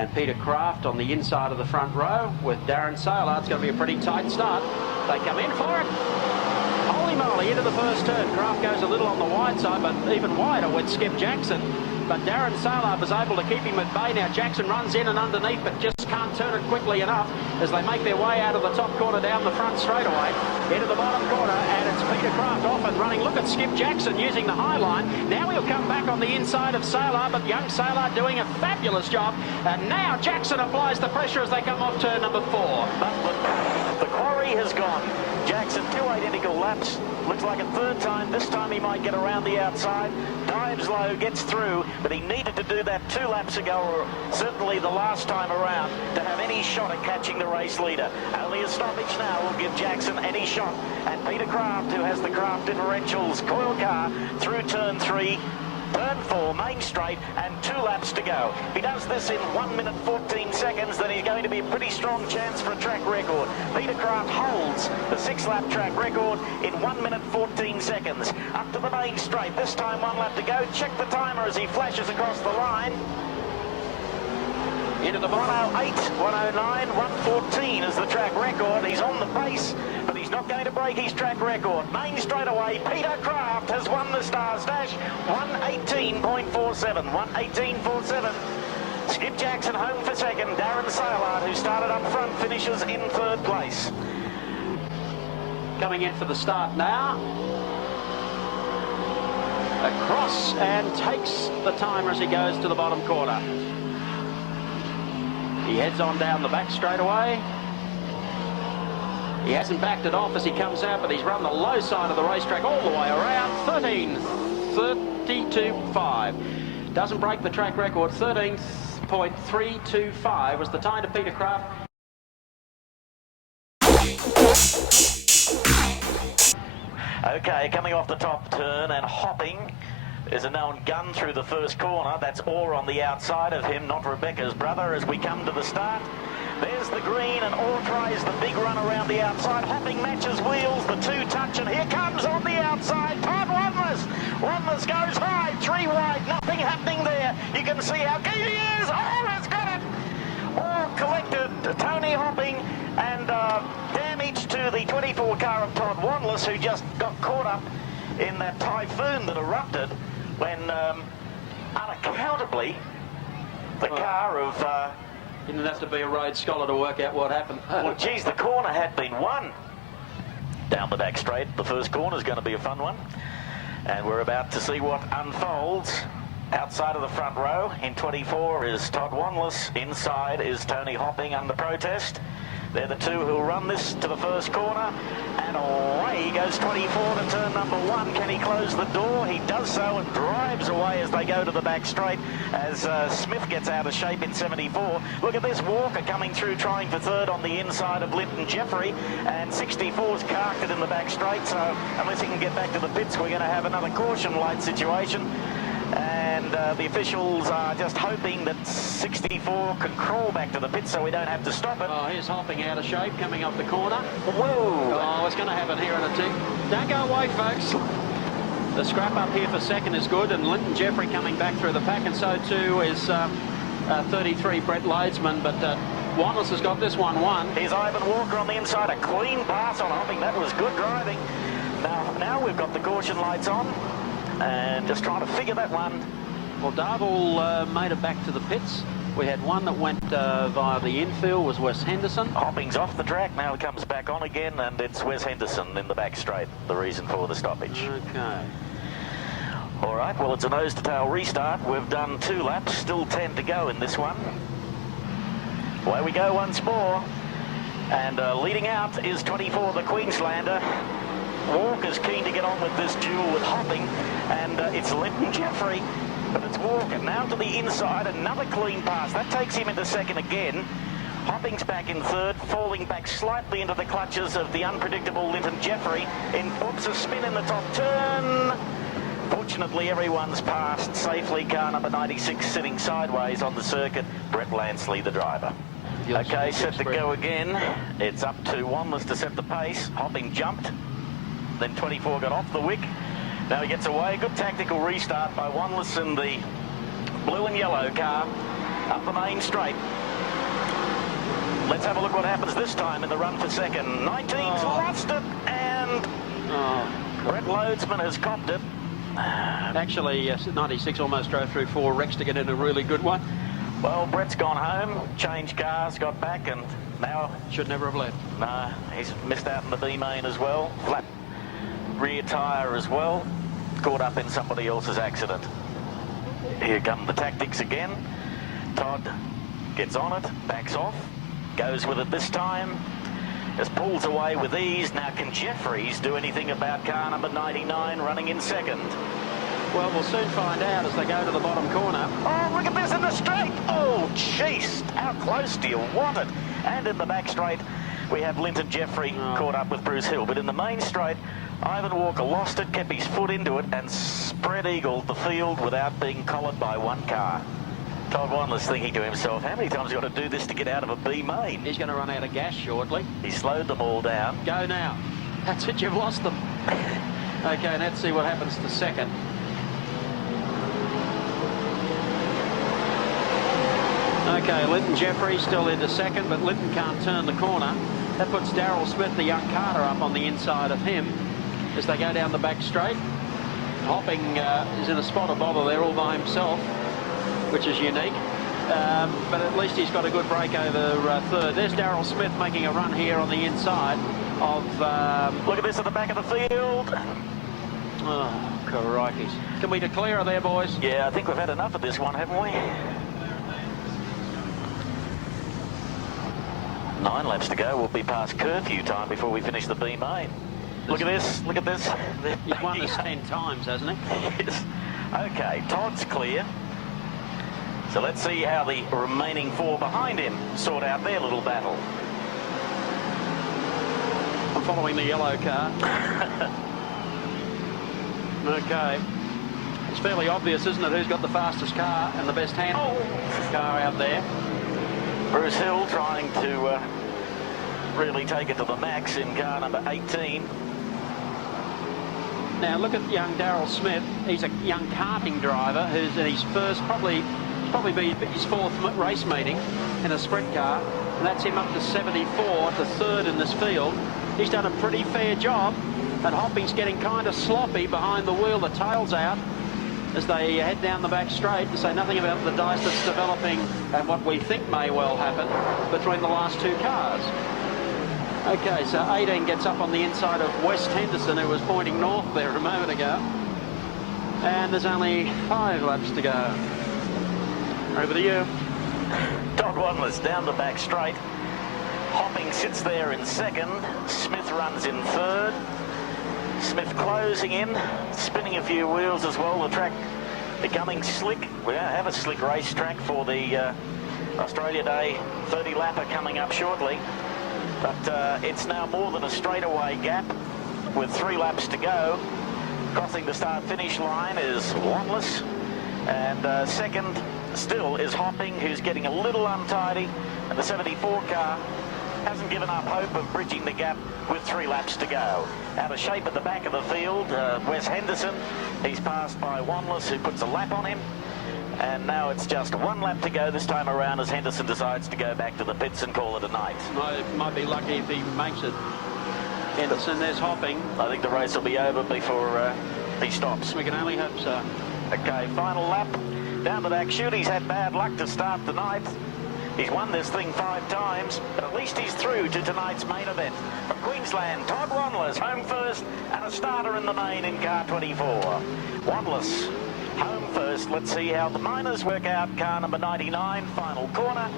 and Peter Kraft on the inside of the front row with Darren Saylor. It's going to be a pretty tight start. They come in for it. Holy moly, into the first turn. Kraft goes a little on the wide side, but even wider with Skip Jackson. But Darren Saylor was able to keep him at bay. Now Jackson runs in and underneath, but just can't turn it quickly enough as they make their way out of the top corner down the front straightaway into the bottom corner, and it's Peter Kraft off and running. Look at Skip Jackson using the high line. Now he'll come back on the inside of Saylor, but young Saylor doing a fabulous job. And now Jackson applies the pressure as they come off turn number 4. But the quarry has gone. Jackson, 2 identical laps. Looks like a third time. This time he might get around the outside. Dives low, gets through, but he needed to do that 2 laps ago, or certainly the last time around, to have any shot at catching the race leader. Only a stoppage now will give Jackson any shot. And Peter Kraft, who has the Kraft differentials coil car, through turn 3, turn 4, main straight, and 2 laps to go. If he does this in 1 minute 14 seconds, then he's going to be a pretty strong chance for a track record. Peter Kraft holds the 6-lap track record in 1 minute 14 seconds. Up to the main straight, this time 1 lap to go. Check the timer as he flashes across the line. Into the 108, 109, 114 is the track record. He's on the pace, but he's not going to break his track record. Main straightaway, Peter Kraft has won the Stars Dash, 118.47, 118.47. Skip Jackson home for second. Darren Saylor, who started up front, finishes in 3rd place. Coming in for the start now. Across and takes the timer as he goes to the bottom corner. He heads on down the back straightaway. He hasn't backed it off as he comes out, but he's run the low side of the racetrack all the way around. 13.32.5. Doesn't break the track record. 13.325 was the time to Peter Kraft. Okay, coming off the top turn and hopping is a known gun through the first corner. That's Orr on the outside of him, not Rebecca's brother, as we come to the start. There's the green, and Orr tries the big run around the outside. Hopping matches wheels, the 2 touch, and here comes on the outside Todd Wanless. Wanless goes high, 3 wide, nothing happening there. You can see how keen he is. Orr has got it. Orr collected Tony Hopping, and damage to the 24 car of Todd Wanless, who just got caught up in that typhoon that erupted when unaccountably the car of... You didn't have to be a road scholar to work out what happened. Well, geez, the corner had been won. Down the back straight, the first corner is going to be a fun one. And we're about to see what unfolds. Outside of the front row in 24 is Todd Wanless. Inside is Tony Hopping under protest. They're the 2 who'll run this to the first corner. And away goes 24 to turn number 1. Can he close the door? He does so and drives away as they go to the back straight as Smith gets out of shape in 74. Look at this, Walker coming through trying for 3rd on the inside of Linton Jeffrey. And 64's carked it in the back straight. So unless he can get back to the pits, we're going to have another caution light situation. And the officials are just hoping that 64 can crawl back to the pit so we don't have to stop it. Oh, here's Hopping out of shape, coming up the corner. Whoa! Oh, it's going to happen here in a tick. Don't go away, folks. The scrap up here for second is good, and Linton Jeffrey coming back through the pack, and so too is 33 Brett Loadsman, but Wanless has got this one won. Here's Ivan Walker on the inside, a clean pass on Hopping. That was good driving. Now we've got the caution lights on. And just trying to figure that one. Well, Darville made it back to the pits. We had one that went via the infield, was Wes Henderson. Hopping's off the track, now he comes back on again, and it's Wes Henderson in the back straight, the reason for the stoppage. Okay. All right, well, it's a nose-to-tail restart. We've done 2 laps, still 10 to go in this one. Away we go once more. And leading out is 24, the Queenslander. Walker's keen to get on with this duel with Hopping, and it's Linton Jeffrey, but it's Walker. Now to the inside, another clean pass. That takes him into second again. Hopping's back in 3rd, falling back slightly into the clutches of the unpredictable Linton Jeffrey. Oops, a spin in the top turn. Fortunately, everyone's passed safely. Car number 96 sitting sideways on the circuit. Brett Lansley, the driver. Okay, set to go again. It's up to Wanless to set the pace. Hopping jumped. Then 24 got off the wick. Now he gets away. Good tactical restart by Wanless in the blue and yellow car. up the main straight. Let's have a look what happens this time in the run for second. 19's lost it, and Brett Loadsman has copped it. Actually, 96 almost drove through 4 wrecks to get in a really good one. Well, Brett's gone home, changed cars, got back, and now... Should never have left. No, he's missed out in the B main as well. Flat rear tyre as well. Caught up in somebody else's accident. Here come the tactics again. Todd gets on it, backs off, goes with it this time. Just pulls away with ease. Now can Jeffries do anything about car number 99 running in second? Well, we'll soon find out as they go to the bottom corner. Oh, look at this in the straight. Oh, jeez. How close do you want it? And in the back straight, we have Linton Jeffrey caught up with Bruce Hill. But in the main straight, Ivan Walker lost it, kept his foot into it, and spread eagled the field without being collared by one car. Todd Wanless thinking to himself, how many times have you got to do this to get out of a B main? He's going to run out of gas shortly. He slowed them all down. Go now. That's it, you've lost them. Okay, let's see what happens to second. Okay, Linton Jeffrey still into second, but Linton can't turn the corner. That puts Darryl Smith, the young Carter, up on the inside of him as they go down the back straight. Hopping is in a spot of bother there all by himself, which is unique. But at least he's got a good break over third. There's Darryl Smith making a run here on the inside of... Look at this at the back of the field. Oh, crikey. Can we declare her there, boys? Yeah, I think we've had enough of this one, haven't we? 9 laps to go. We'll be past curfew time before we finish the B main. Look at this. Look at this. He's won this 10 times, hasn't he? Yes. Okay, Todd's clear. So let's see how the remaining 4 behind him sort out their little battle. I'm following the yellow car. Okay. It's fairly obvious, isn't it, who's got the fastest car and the best hand car out there. Bruce Hill trying to really take it to the max in car number 18. Now look at young Darryl Smith. He's a young karting driver who's in his first, probably be his 4th race meeting in a sprint car. And that's him up to 74, to 3rd in this field. He's done a pretty fair job. And Hopping's getting kind of sloppy behind the wheel, the tail's out, as they head down the back straight, to say nothing about the dice that's developing and what we think may well happen between the last 2 cars. Okay, so 18 gets up on the inside of West Henderson, who was pointing north there a moment ago. And there's only 5 laps to go. Over to you. Todd Wanless down the back straight. Hopping sits there in second. Smith runs in third. Smith closing in, spinning a few wheels as well. The track becoming slick. We don't have a slick racetrack for the Australia Day 30 lapper coming up shortly. But it's now more than a straightaway gap with 3 laps to go. Crossing the start-finish line is Wanless. And second still is Hopping, who's getting a little untidy. And the 74 car hasn't given up hope of bridging the gap with 3 laps to go. Out of shape at the back of the field, Wes Henderson. He's passed by Wanless, who puts a lap on him. And now it's just 1 lap to go this time around as Henderson decides to go back to the pits and call it a night. Might be lucky if he makes it. Henderson, there's Hopping. I think the race will be over before he stops. We can only hope so. Okay, final lap. Down the back chute. He's had bad luck to start the night. He's won this thing 5 times, but at least he's through to tonight's main event. From Queensland, Todd Wanless, home first, and a starter in the main in car 24. Wanless, home first. Let's see how the minors work out. Car number 99, final corner.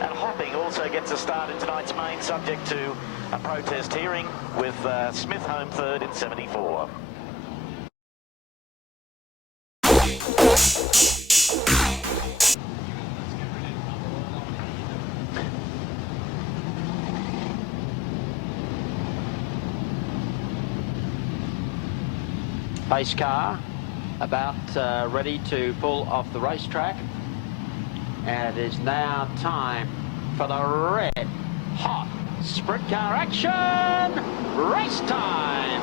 And Hopping also gets a start in tonight's main, subject to a protest hearing, with Smith home third in 74. Pace car about ready to pull off the racetrack, and it is now time for the red hot sprint car action. Race time.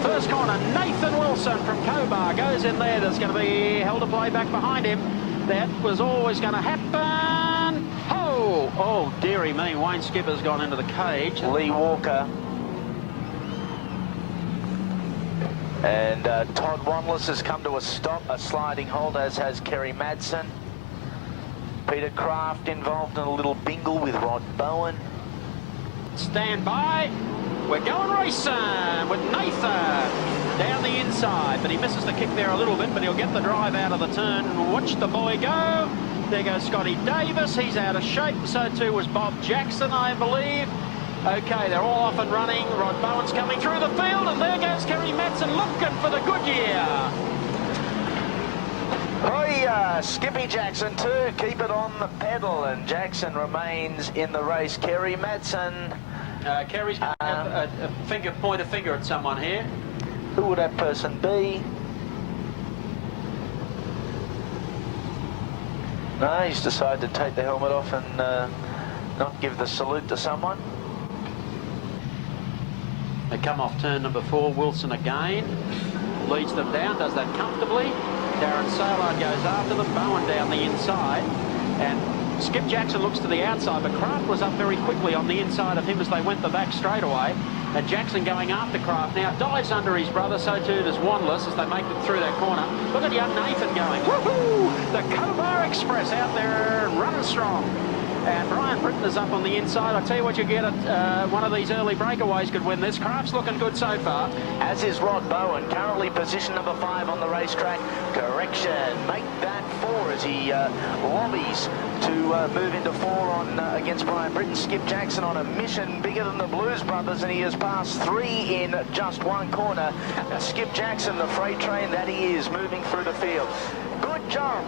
First corner, Nathan Wilson from Cobar goes in there. There's going to be hell to play back behind him. that was always going to happen. Oh, dearie me, Wayne Skipper's gone into the cage. Lee Walker and Todd Wanless has come to a stop, a sliding halt, as has Kerry Madsen. Peter Kraft involved in a little bingle with Rod Bowen. Stand by. We're going racing with Nathan down the inside, but he misses the kick there a little bit, but he'll get the drive out of the turn. Watch the boy go. There goes Scotty Davis. He's out of shape. So too was Bob Jackson, I believe. Okay, they're all off and running. Rod Bowen's coming through the field, and there goes Kerry Madsen looking for the Goodyear. Oh yeah, Skippy Jackson too. Keep it on the pedal, and Jackson remains in the race. Kerry Madsen. Kerry's going to have a point a finger at someone here. Who would that person be? No, he's decided to take the helmet off and not give the salute to someone. They come off turn number 4. Wilson again leads them down, does that comfortably. Darren Sailard goes after them. Bowen down the inside, and Skip Jackson looks to the outside, but Kraft was up very quickly on the inside of him as they went the back straightaway. And Jackson going after Kraft now, dives under his brother, so too does Wanless as they make it through that corner. Look at young Nathan going. Woohoo! The Cobar Express out there running strong. And Brian Britton is up on the inside. I tell you what, you get at one of these early breakaways could win this. Kraft's looking good so far. As is Rod Bowen, currently position number 5 on the racetrack. Correction, make that 4 as he lobbies to move into 4 on against Brian Britton. Skip Jackson on a mission bigger than the Blues Brothers, and he has passed 3 in just 1 corner. Skip Jackson, the freight train that he is, moving through the field. Good job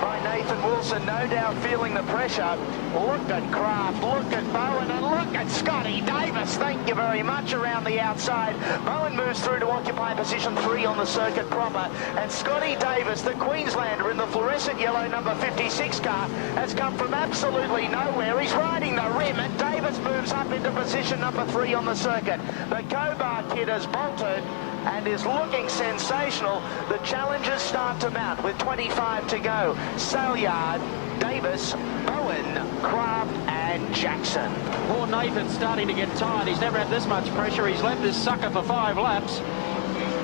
by Nathan Wilson, no doubt feeling the pressure. Look at Kraft, look at Bowen, and look at Scotty Davis. Thank you very much around the outside. Bowen moves through to occupy position 3 on the circuit proper, and Scotty Davis, the Queenslander in the fluorescent yellow number 56 car, has come from absolutely nowhere. He's riding the rim, and Davis moves up into position number 3 on the circuit. The Cobar kid has bolted and is looking sensational. The challengers start to mount with 25 to go. Salyard, Davis, Bowen, Kraft and Jackson. Poor Nathan's starting to get tired. He's never had this much pressure. He's led this sucker for 5 laps.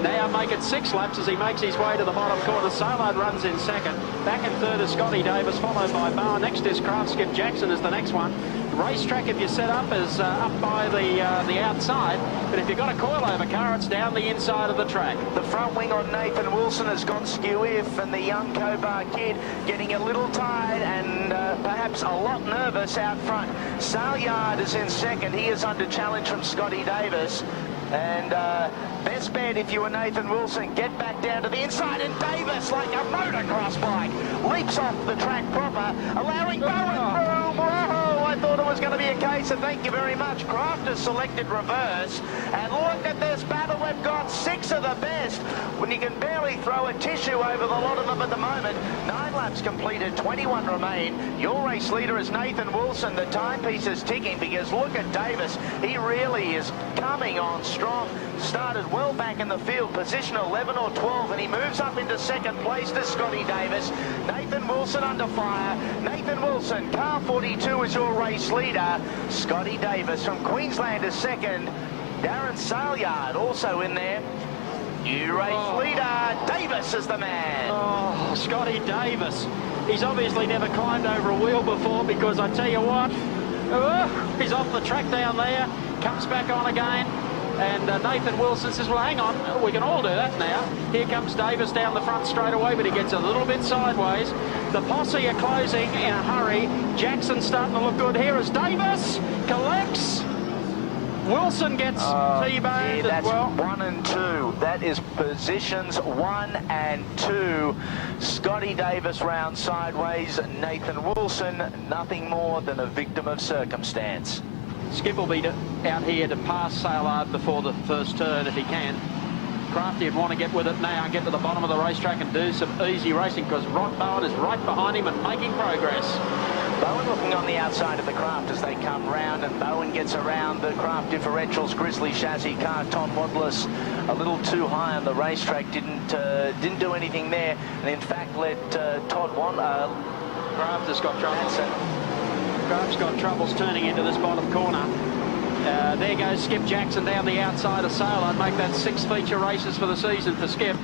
Now make it 6 laps as he makes his way to the bottom corner. Sailard runs in second. Back in third is Scotty Davis, followed by Bowen. Next is Kraft. Skip Jackson is the next one. Racetrack, if you set up, is up by the outside, but if you've got a coilover car, it's down the inside of the track. The front wing on Nathan Wilson has gone skew-if, and the young Cobar kid getting a little tired and perhaps a lot nervous out front. Salyard is in second. He is under challenge from Scotty Davis. And best bet if you were Nathan Wilson, get back down to the inside, and Davis, like a motocross bike, leaps off the track proper, allowing Bowen through. Whoa, I thought it was going to be a case of thank you very much. Kraft has selected reverse, and look at this battle. We've got 6 of the best when you can barely throw a tissue over the lot of them at the moment. 9 laps completed, 21 remain. Your race leader is Nathan Wilson. The timepiece is ticking because look at Davis. He really is coming on strong. Started well back in the field, position 11 or 12, and he moves up into second place to Scotty Davis. Nathan Wilson under fire. Nathan Wilson, car 42 is your race leader. Scotty Davis from Queensland is second. Darren Salyard also in there. New race leader, Davis is the man. Oh, Scotty Davis. He's obviously never climbed over a wheel before, because I tell you what, he's off the track down there, comes back on again. And Nathan Wilson says, well, hang on, we can all do that now. Here comes Davis down the front straight away, but he gets a little bit sideways. The posse are closing in a hurry. Jackson's starting to look good here as Davis collects. Wilson gets T-boned as well. 1 and 2. That is positions 1 and 2. Scotty Davis round sideways. Nathan Wilson, nothing more than a victim of circumstance. Skip will be out here to pass Sailard before the first turn if he can. Crafty would want to get with it now and get to the bottom of the racetrack and do some easy racing, because Rod Bowen is right behind him and making progress. Bowen looking on the outside of the Craft as they come round, and Bowen gets around the Craft differentials. Grizzly chassis car, Tom Wadless, a little too high on the racetrack, didn't do anything there, and in fact let Todd Craft has got troubles. Craft's got troubles turning into this bottom corner. There goes Skip Jackson down the outside of Sale. I'd make that 6 feature races for the season for Skip.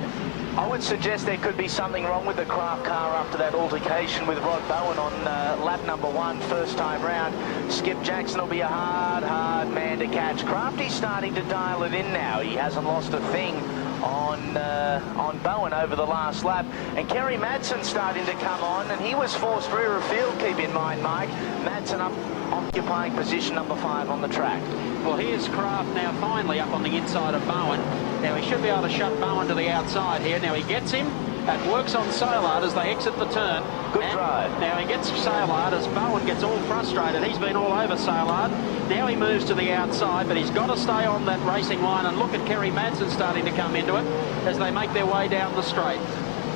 I would suggest there could be something wrong with the Craft car after that altercation with Rod Bowen on lap number 1, first time round. Skip Jackson will be a hard man to catch. Crafty's starting to dial it in now. He hasn't lost a thing on Bowen over the last lap, and Kerry Madsen starting to come on, and he was forced rear of field, keep in mind, Mike. Madsen up occupying position number 5 on the track. Well, here's Craft now finally up on the inside of Bowen. Now he should be able to shut Bowen to the outside here. Now he gets him and works on Sailard as they exit the turn. Good drive. Now he gets Sailard as Bowen gets all frustrated. He's been all over Sailard. Now he moves to the outside, but he's got to stay on that racing line, and look at Kerry Madsen starting to come into it as they make their way down the straight.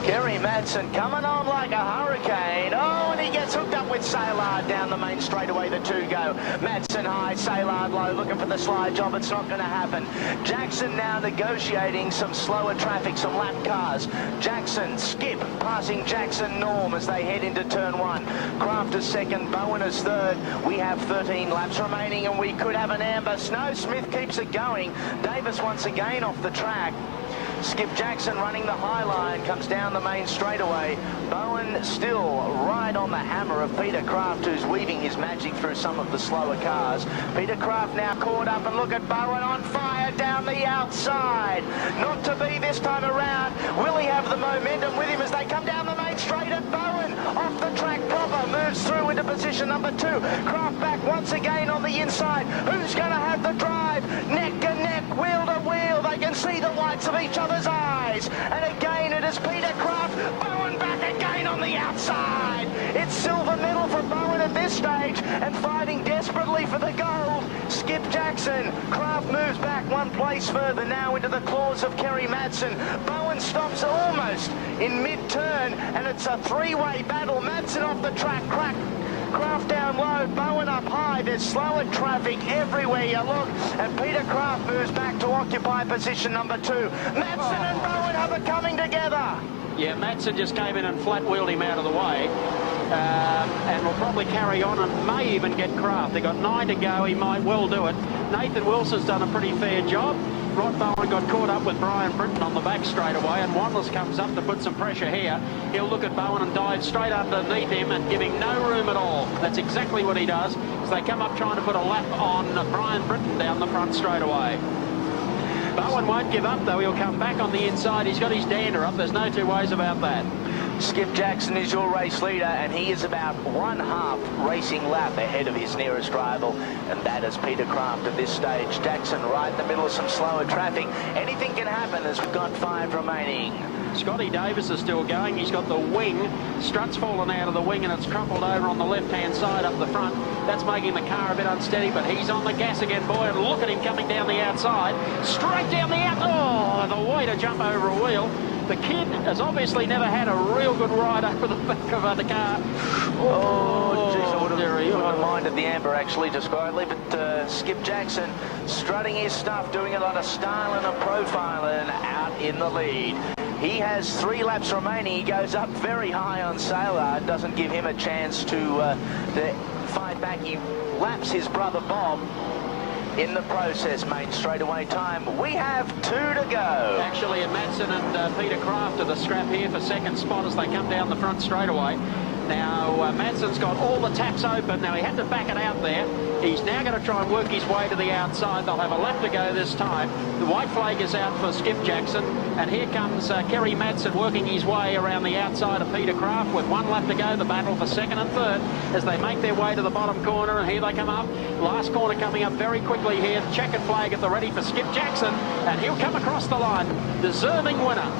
Kerry Madsen coming on like a hurricane. Oh, and he gets hooked up with Sailard down the main straightaway. The two go. Madsen high, Sailard low, looking for the slide job. It's not going to happen. Jackson now negotiating some slower traffic, some lap cars. Jackson, Skip, passing Jackson, Norm as they head into turn 1. Craft is second, Bowen is third. We have 13 laps remaining, and we could have an amber. Snow Smith keeps it going. Davis once again off the track. Skip Jackson running the high line, comes down the main straightaway. Bowen still right on the hammer of Peter Craft, who's weaving his magic through some of the slower cars. Peter Craft now caught up, and look at Bowen on fire down the outside. Not to be this time around. Will he have the momentum with him as they come down the main straight? And Bowen off the track proper, moves through into position number 2. Craft back once again on the inside. Who's going to have the drive? Neck and neck, wheel to wheel. They can see the whites of each other's eyes. And again it is Peter Craft. Bowen back again on the outside. It's silver medal for Bowen at this stage, and fighting desperately for the gold. Skip Jackson. Craft moves back 1 place further now into the claws of Kerry Madsen. Bowen stops almost in mid-turn, and it's a 3-way battle. Madsen off the track, Craft down low, Bowen up high. There's slower traffic everywhere you look, and Peter Craft moves back to occupy position number 2. Madsen and Bowen have it coming together. Yeah, Madsen just came in and flat wheeled him out of the way, and will probably carry on and may even get Craft. They've got 9 to go. He might well do it. Nathan Wilson's done a pretty fair job. Rod Bowen got caught up with Brian Britton on the back straight away, and Wallace comes up to put some pressure here. He'll look at Bowen and dive straight underneath him and give him no room at all. That's exactly what he does as they come up trying to put a lap on Brian Britton down the front straight away. Bowen won't give up though. He'll come back on the inside. He's got his dander up. There's no two ways about that. Skip Jackson is your race leader, and he is about 1/2 racing lap ahead of his nearest rival, and that is Peter Craft at this stage. Jackson right in the middle of some slower traffic. Anything can happen as we've got 5 remaining. Scotty Davis is still going. He's got the wing. Strut's fallen out of the wing, and it's crumpled over on the left-hand side up the front. That's making the car a bit unsteady, but he's on the gas again, boy, and look at him coming down the outside. Straight down the out. Oh, the way to jump over a wheel. The kid has obviously never had a real good ride over the back of the car. Oh, geez, I would have minded the amber actually just quietly, but Skip Jackson strutting his stuff, doing a lot of style and a profile, and out in the lead. He has 3 laps remaining. He goes up very high on Sailard, doesn't give him a chance to fight back. He laps his brother Bob. In the process, main straightaway time, we have 2 to go. Actually, Madsen and Peter Craft are the scrap here for second spot as they come down the front straightaway. Now, Madsen's got all the taps open. Now, he had to back it out there. He's now going to try and work his way to the outside. They'll have a lap to go this time. The white flag is out for Skip Jackson. And here comes Kerry Madsen working his way around the outside of Peter Craft with 1 lap to go. The battle for second and third as they make their way to the bottom corner. And here they come up. Last corner coming up very quickly here. Checkered flag at the ready for Skip Jackson. And he'll come across the line. Deserving winner.